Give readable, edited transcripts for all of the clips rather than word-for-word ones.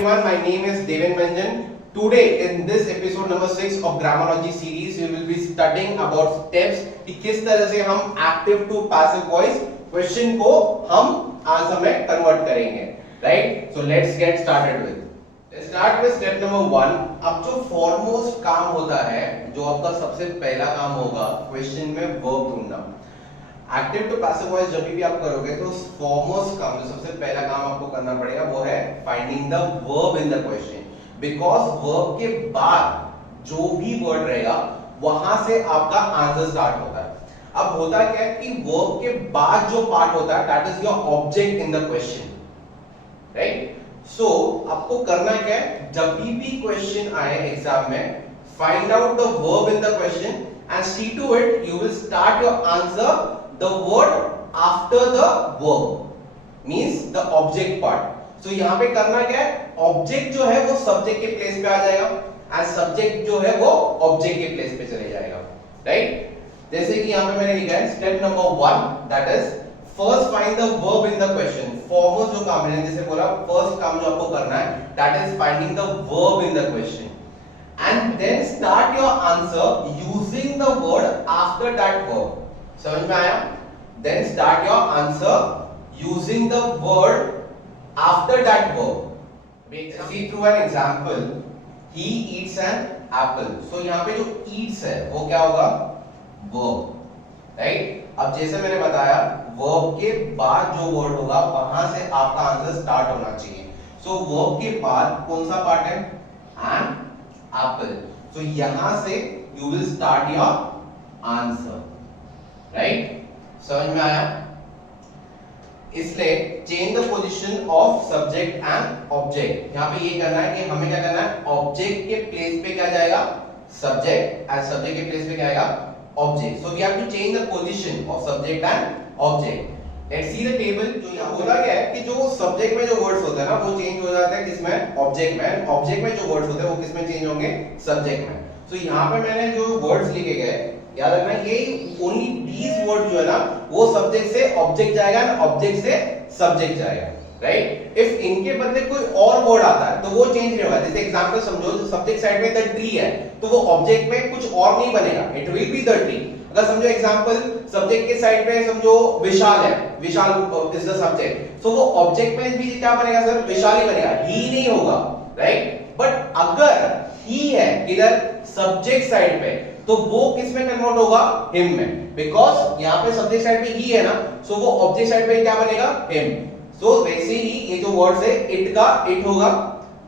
everyone, my name is Devin Banjan. Today in this episode number 6 of Grammarology series, we will be studying about steps कि किस तरह से हम active to passive voice question को हम answer में convert करेंगे, right? So let's get started with. Let's start with step number 1. अब जो foremost काम होता है, जो आपका सबसे पहला काम होगा question में verb ढूंढना. एक्टिव टू पैसिव वॉइस जब भी आप करोगे तो फॉरमोस्ट काम जो सबसे पहला काम आपको करना पड़ेगा वो है finding the verb in the question, because verb के बाद जो भी वर्ड रहेगा वहां से आपका आंसर स्टार्ट होता है. अब होता क्या है कि वर्ब के बाद जो पार्ट होता है that is your object in the question, right? So आपको करना क्या है, जब भी क्वेश्चन आए एग्जाम में, find out the verb in the question and see to it you will start your answer the word after the verb, means the object part. So यहाँ पे करना क्या है, ऑब्जेक्ट जो है वो सब्जेक्ट के प्लेस पे आ जाएगा एंड सब्जेक्ट जो है वो ऑब्जेक्ट के प्लेस पे चले जाएगा, राइट? जैसे कि यहाँ पे मैंने लिखा है step number 1 that is first find the verb in the question. Foremost जो काम मैंने जैसे बोला, फर्स्ट काम जो आपको करना है that is finding the verb in the question and then start your answer using the word after that verb. समझ में आया? Then start your answer using the word after that verb. See through an example. He eats an apple. So यहाँ पे जो eats है वो क्या होगा? Verb, right? अब जैसे मैंने बताया verb के बाद जो word होगा वहां से आपका आंसर स्टार्ट होना चाहिए. So verb के बाद कौन सा पार्ट है? And apple. So यहां से you will start your answer, right? समझ में आया? इसलिए change the position of subject and object. यहाँ पे ये करना है कि हमें क्या करना है, ऑब्जेक्ट के प्लेस पे क्या जाएगा, सब्जेक्ट, एंड सब्जेक्ट के प्लेस पे क्या आएगा, object. So we have to change the position of subject and object. Let's see the table. जो यहाँ बोला गया है कि जो सब्जेक्ट में जो वर्ड्स होते हैं ना वो चेंज हो जाते हैं किसमें, ऑब्जेक्ट में. ऑब्जेक्ट में जो वर्ड्स होते हैं वो किसमें चेंज होंगे, सब्जेक्ट में. तो यहाँ पे मैंने जो वर्ड्स लिखे गए, याद रखना ये ओनली दीस वर्ड जो है ना वो सब्जेक्ट से ऑब्जेक्ट जाएगा ना ऑब्जेक्ट से सब्जेक्ट जाएगा, राइट? इफ इनके बदले कोई और वर्ड आता है तो वो चेंज नहीं होगा. जैसे एग्जांपल समझो, जो सब्जेक्ट साइड में द ट्री है तो वो ऑब्जेक्ट में कुछ और नहीं बनेगा, it will be the tree. अगर समझो एग्जांपल सब्जेक्ट के साइड पे समझो विशाल है, विशाल इज द सब्जेक्ट, सो वो ऑब्जेक्ट में भी क्या बनेगा सर, विशाल ही बनेगा, ही नहीं होगा, राइट? बट अगर ही है इधर सब्जेक्ट साइड पे तो वो किस में कन्वर्ट होगा, हिम में, बिकॉज यहाँ पे सब्जेक्ट साइड पे ही है ना, सो वो ऑब्जेक्ट साइड पे क्या बनेगा, हिम. सो वैसे ही ये जो वर्ड्स है इट का इट होगा,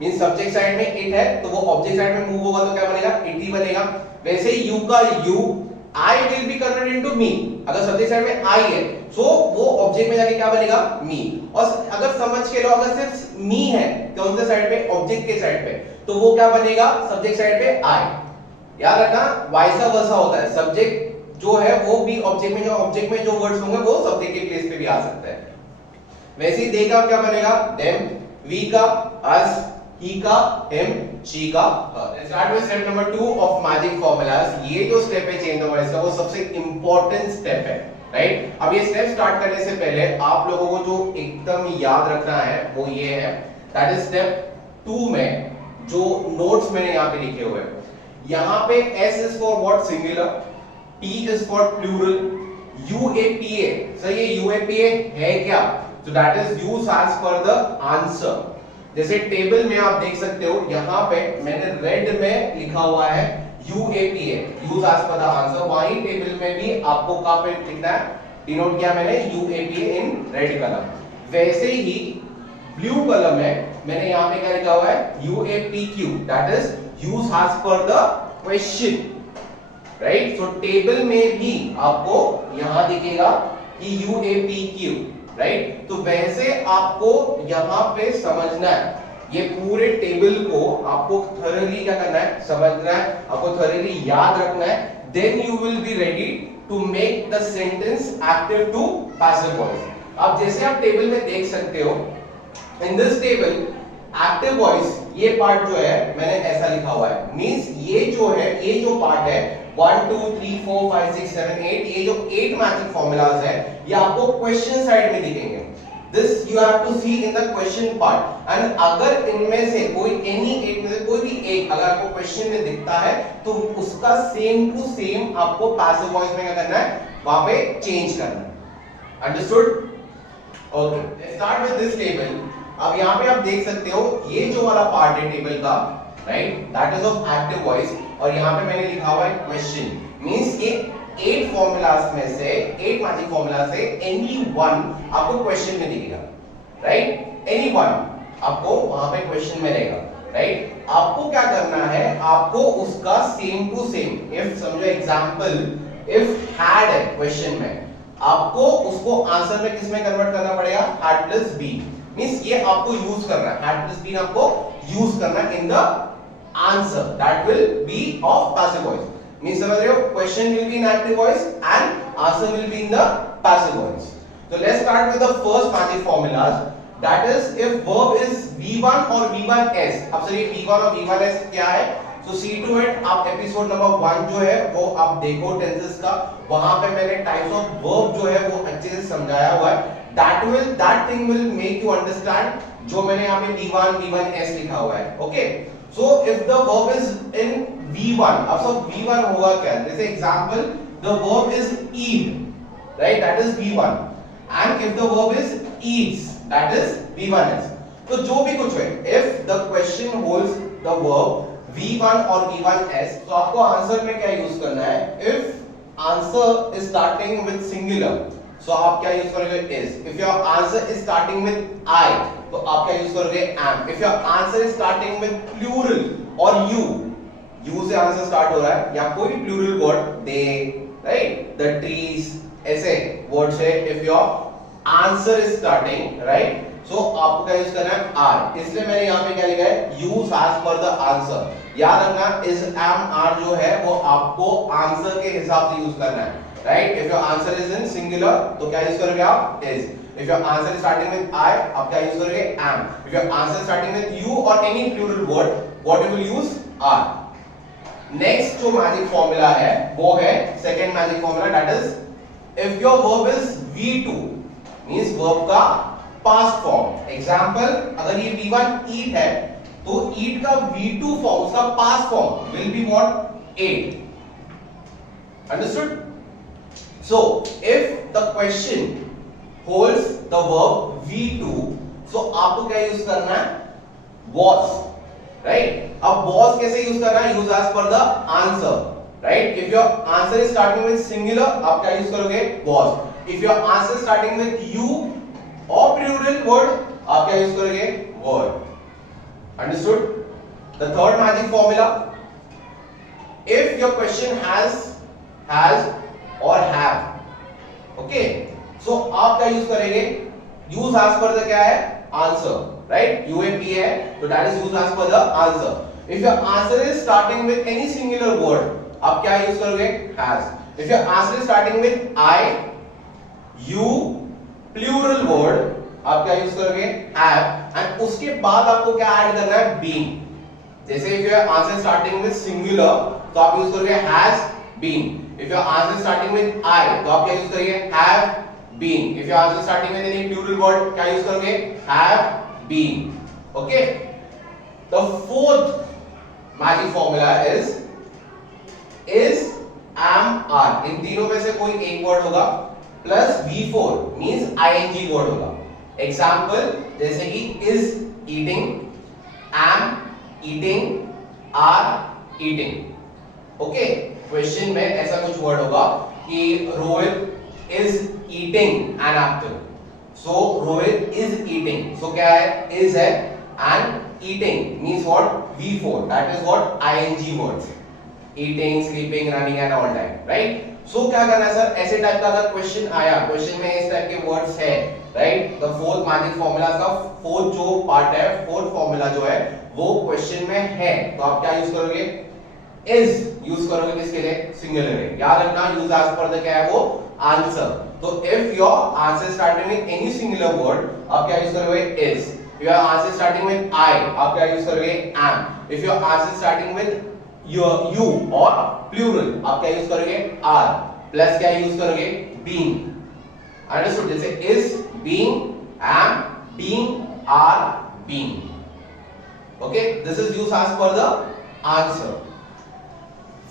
मींस सब्जेक्ट साइड में इट है तो वो ऑब्जेक्ट साइड में मूव होगा तो क्या बनेगा, इट ही बनेगा. वैसे ही यू का you, I will be converted into me. अगर सब्जेक्ट साइड में I है, सो वो ऑब्जेक्ट में जाके क्या बनेगा, me. और अगर समझ के लो, अगर सिर्फ me है कौन से साइड पे, ऑब्जेक्ट के साइड पे, तो वो क्या बनेगा, सब्जेक्ट साइड पे I. याद रखना वाइसा वर्सा होता है, सब्जेक्ट जो है वो भी ऑब्जेक्ट में, जो ऑब्जेक्ट में जो वर्ड्स होंगे वो सब्जेक्ट के प्लेस पे भी आ सकते हैं. वैसे ही दे का क्या बनेगा, them, we का us, he का him, she का her. Let's start with step number 2 of magic formulas. ये जो स्टेप है चेंज द वॉइस का वो सबसे इंपॉर्टेंट स्टेप है, राइट? अब ये स्टेप स्टार्ट करने से पहले आप लोगों को जो एकदम याद रखना है वो ये है, दैट इज स्टेप 2 में जो नोट्स मैंने यहाँ पे लिखे हुए हैं. यहाँ पे S is for what, singular, P is for plural, UAPA. Sir ये UAPA है क्या? So that is use as per the answer. जैसे टेबल में आप देख सकते हो यहाँ पे मैंने रेड में लिखा हुआ है UAPA, use as per the answer. वहीं टेबल में भी आपको कहाँ पे लिखना है, डिनोट किया मैंने UAPA इन रेड कलर. वैसे ही ब्लू कलर में मैंने यहाँ पे क्या लिखा हुआ है, UAPQ, that is use as per the question, right? So table में भी आपको यहाँ दिखेगा कि UAPQ, राइट? तो वैसे आपको यहां पे समझना है, ये पूरे टेबल को आपको थॉरली क्या करना है, समझना है, आपको थॉरली याद रखना है. Then you will be ready to make the sentence active to passive voice. अब जैसे आप टेबल में देख सकते हो, in this table active voice ये पार्ट जो है मैंने ऐसा लिखा हुआ है, मींस ये जो है, ये जो पार्ट है 1 2 3 4 5 6 7 8, ये जो 8 मैजिक फॉर्मूलाज है ये आपको क्वेश्चन साइड में दिखेंगे. This you have to see in the question part. And अगर इनमें से कोई एनी एक में से कोई भी एक अगर आपको क्वेश्चन में दिखता है तो उसका सेम टू सेम आपको पैसिव वॉइस में क्या करना है, वहां पे चेंज करना है। Understood? Okay, let's start with this table. अब यहाँ पे आप देख सकते हो ये जो वाला पार्ट है टेबल का, right, that is of active voice. और यहाँ पे मैंने लिखा हुआ है क्वेश्चन, मींस ये 8 फॉर्मूलाज में से 8 मैजिक फॉर्मूला से एनी वन आपको क्वेश्चन में दिखेगा, राइट, एनी वन आपको वहां पे क्वेश्चन में रहेगा, राइट। आपको क्या करना है, आपको उसका सेम टू सेम, इफ समझो एग्जांपल इफ हैड है क्वेश्चन में, आपको उसको आंसर में किस में कन्वर्ट करना पड़ेगा, हैड प्लस बीन। मींस ये आपको यूज करना है, हैड प्लस बीन आपको यूज करना in the answer that will be of passive voice. Means समझ रहे हो, question will be in active voice and answer will be in the passive voice. So let's start with the first magic formulas, that is if verb is V1 or V1S। अब sir ये V1 और V1S क्या है, so see to it, आप episode number 1 जो है वो आप देखो टेंसेस का, वहां पे मैंने टाइप्स ऑफ वर्ब जो है वो अच्छे से समझाया हुआ है। that thing will make you understand जो मैंने यहाँ पे V1 V1S लिखा हुआ है। Okay, so if the verb is in V1, अब सब V1 होगा क्या, जैसे example the verb is eat, right, that is V1, and if the verb is eats, that is V1S। तो जो भी कुछ है, if the question holds the verb V1 or V1S, तो आपको आंसर में क्या यूज करना है, if answer is starting with singular, so आप क्या यूज करोगे is। if your answer is starting with I, तो आप क्या यूज करोगे am। if your answer is starting with plural or you से आंसर स्टार्ट हो रहा है, या कोई plural word they, right, the trees, ऐसे वर्ड से if your answer is starting, right, so आपको क्या यूज करना है are। इसलिए मैंने यहाँ पे क्या लिखा है, use as per the answer। याद रखना is am are जो है वो आपको आंसर के हिसाब से यूज करना है, right। if your answer is in singular तो क्या यूज करोगे आप is। if your answer is starting with I, आप क्या यूज करोगे am। if your answer is starting with you or any plural word, what you will use are। Next जो magic formula है वो है second magic formula, that is if your verb is V2, means verb का past form. Example अगर ये V1 ईट है तो ईट का V2 फॉर्म, उसका past form will be what, ate। Understood? So if the question holds the verb V2, so आपको क्या use करना है, was, राइट। अब was कैसे यूज करना है, use as per the answer, right. If your answer is starting with singular, आप क्या यूज करोगे was। If your answer starting with you और प्लूरल वर्ड, आप क्या यूज करोगे word। Understood? The third magic formula, if your question has or have, okay, so आप क्या use करेंगे, यूज एज पर द क्या है, आंसर, right, UAP है तो that is used as per the answer। if your answer is starting with any singular word, आप क्या use करोगे has। if your answer is starting with I, you, plural word, आप क्या use करोगे have, and उसके बाद आपको क्या ऐड करना है, been। जैसे if your answer is starting with singular तो आप यूज करोगे has been। if your answer is starting with I तो आप क्या यूज करोगे have been। if your answer is starting with any plural word, क्या यूज करोगे have been। okay, the fourth magic formula is am are। इन तीनों में से कोई एक वर्ड होगा plus V4 means ing word होगा। एग्जांपल जैसे कि is eating, am eating, are eating। Okay, question में ऐसा कुछ वर्ड होगा कि Rohit is eating an apple, so Rohit is eating, so क्या है, is है, and eating means what, V4, that is what ing words, eating, sleeping, running and all that, right। so क्या करना है सर, ऐसे टाइप का अगर क्वेश्चन आया, क्वेश्चन में इस टाइप के वर्ड्स है, right, the fourth magic formula का फोर्थ जो पार्ट है, फोर्थ फॉर्मूला जो है वो क्वेश्चन में है, तो आप क्या यूज करोगे, is यूज करोगे किसके लिए, सिंगुलर में। याद रखना यूज एज पर द क्या है वो, आंसर। तो if your answer starting with any singular word, आप क्या यूज करोगे is। if your answer starting with I, आप क्या यूज करोगे am। if your answer starting with you और प्लूरल, आप क्या यूज करोगे are, प्लस क्या यूज करोगे being। अंडरस्टूड? जैसे is, being, am, being, are, being. Okay, this is used as per the answer.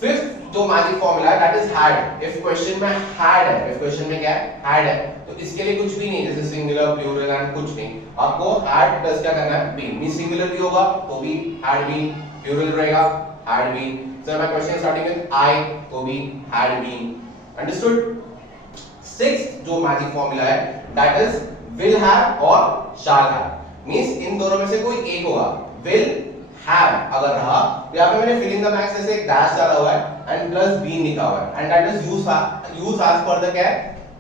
Fifth जो मैजिक फॉर्मूला है that is had. If question में हैड है, इफ क्वेश्चन में क्या है, हैड है, तो इसके लिए कुछ भी नहीं, जैसे सिंगुलर प्लूरल एंड कुछ नहीं, आपको हैड प्लस क्या करना है, बीन. मींस सिंगुलर भी होगा तो भी हैड बीन, प्लूरल रहेगा had been. So my question starting with I, तो भी हैड बीन. अंडरस्टूड. सिक्स्थ जो मैजिक फॉर्मूला है दैट इज विल हैव और शैल हैव. मींस इन दोनों में से कोई एक होगा. विल हैव अगर रहा तो यहां पे मैंने फिल इन द ब्लैंक्स जैसे एक डैश डाला हुआ है एंड प्लस बीन लिखा हुआ है and that is use as per the क्या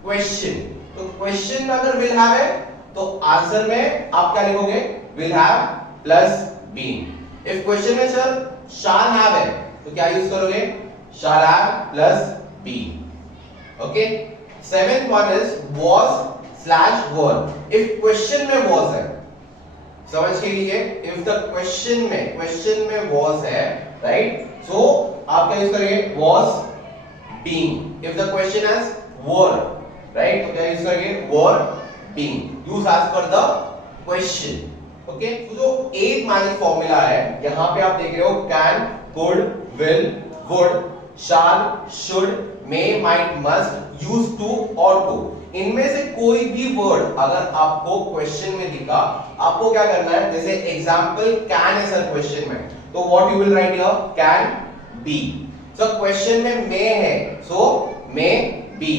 क्वेश्चन. तो क्वेश्चन में अगर विल हैव है तो आंसर में आप क्या लिखोगे, will have plus been. If question में सर शैल हैव है तो क्या यूज करोगे, shall have plus been. Okay. Seventh one is was slash were. If question में was है, समझ के लिए, इफ द क्वेश्चन में was है, राइट, सो आप क्या यूज करेंगे, was being. If the question has were, right, तो क्या यूज करेंगे, were being. Use as per the question. Okay. तो जो एट मैजिक फॉर्मूला है यहां पे आप देख रहे हो can, could, will, would, shall, should, may, might, must, used to और to. इनमें से कोई भी वर्ड अगर आपको क्वेश्चन में दिखा, आपको क्या करना है, जैसे एग्जांपल कैन है सर क्वेश्चन में, तो what you will write here, can be. So question में मे है, सो मे बी.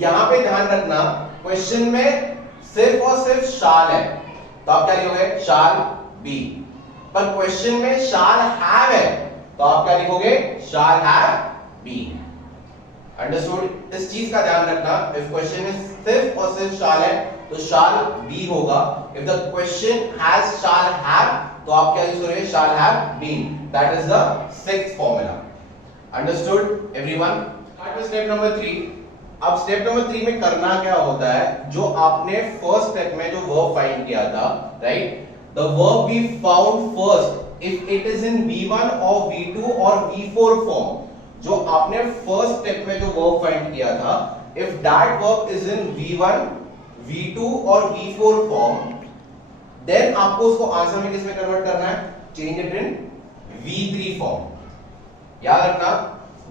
यहां पे ध्यान रखना क्वेश्चन में सिर्फ और सिर्फ शाल है, तो आप क्या लिखोगे, शाल बी. पर क्वेश्चन में शाल हैव है तो आप क्या लिखोगे, शाल हैव बी. अंडरस्टूड. इस चीज का ध्यान रखना. इफ क्वेश्चन में सिर्फ और सिर्फ शाल है तो शाल बी होगा. If the question has shall have तो आप क्या यूज करोगे, शाल have been. That is the sixth formula. Understood everyone. Start with step number 3. अब स्टेप नंबर 3 में करना क्या होता है, जो आपने फर्स्ट स्टेप में जो वर्ब फाइंड किया था, right, the verb we found first if it is in V1 और V2 और V4 फॉर्म. जो आपने फर्स्ट स्टेप में जो वर्ब फाइंड किया था, if that verb is in V1, V2 और V4 फॉर्म, देन आपको उसको आंसर में किस में कन्वर्ट करना है, change it in V3 form. याद रखना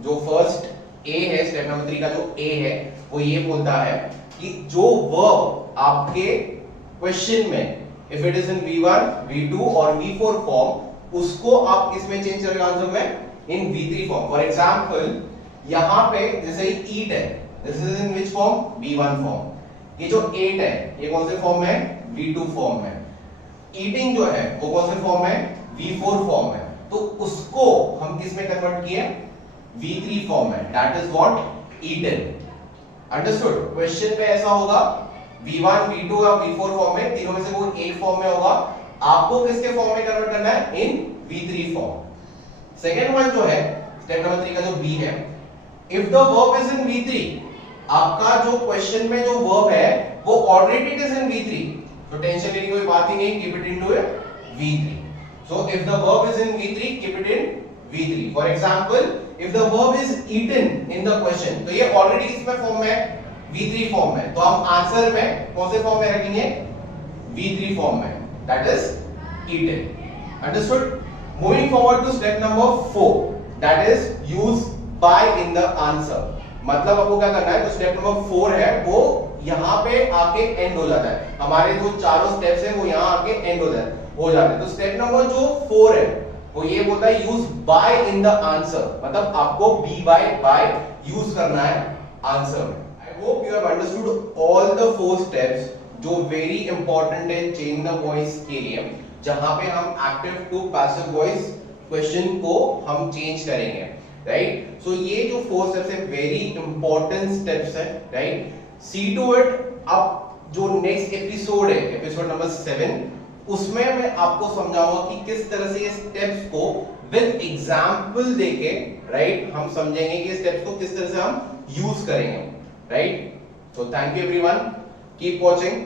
जो फर्स्ट ए है, स्टेप नंबर 3 का जो ए है वो ये बोलता है कि जो वर्ब आपके क्वेश्चन में if it is in V1, V2 और V4 फॉर्म, उसको आप किस में चेंज करोगे, आंसर में in V3 form. For example, यहाँ पे जैसे eat है, this is in which form, V1 form. ये जो ate है ये कौन से फॉर्म में, V2 फॉर्म में. eating जो है वो कौन से फॉर्म में, V4 फॉर्म में. तो उसको हम किस में कन्वर्ट किए, V3 फॉर्म में. That is what eaten. Understood? Question पे ऐसा होगा V1, V2 या V4 फॉर्म में, तीनों में से कोई एक फॉर्म में होगा. आपको किसके फॉर्म में कन्वर्ट करना है, इन V3 फॉर्म. सेकेंड वन जो है स्टेप नंबर 3 का जो बी है, if the verb is in V3, आपका जो क्वेश्चन में जो वर्ब है वो already it is in V3, तो टेंशन लेने की कोई बात ही नहीं, keep it into V3. So if the verb is in V3, keep it in V3. For example, if the verb is eaten in the question, तो ये already किस में फॉर्म में है, V3 फॉर्म में, तो हम आंसर में कौन से फॉर्म में रखेंगे, V3 फॉर्म में, that is eaten. Understood. Moving forward to step number 4, that is use by in the answer. मतलब आपको क्या करना है, तो स्टेप नंबर 4 है वो यहाँ पे आके एंड हो जाता है. हमारे जो चारों स्टेप्स हैं वो यहाँ आके एंड हो जाते हैं. तो स्टेप नंबर जो 4 है वो ये बोलता है use by in the answer. मतलब आपको be by यूज करना है आंसर में. I hope you have understood all the 4 steps जो very important है change the voice के लिए, जहां पे हम active to passive voice question को हम चेंज करेंगे, राइट. सो ये जो 4 स्टेप्स है वेरी इंपॉर्टेंट स्टेप्स है, राइट. See to it. अब जो नेक्स्ट एपिसोड है, एपिसोड नंबर 7, उसमें मैं आपको समझाऊंगा कि किस तरह से ये स्टेप्स को विद एग्जांपल देके, राइट, हम समझेंगे कि स्टेप्स को किस तरह से हम यूज करेंगे, right. So thank you everyone, keep watching.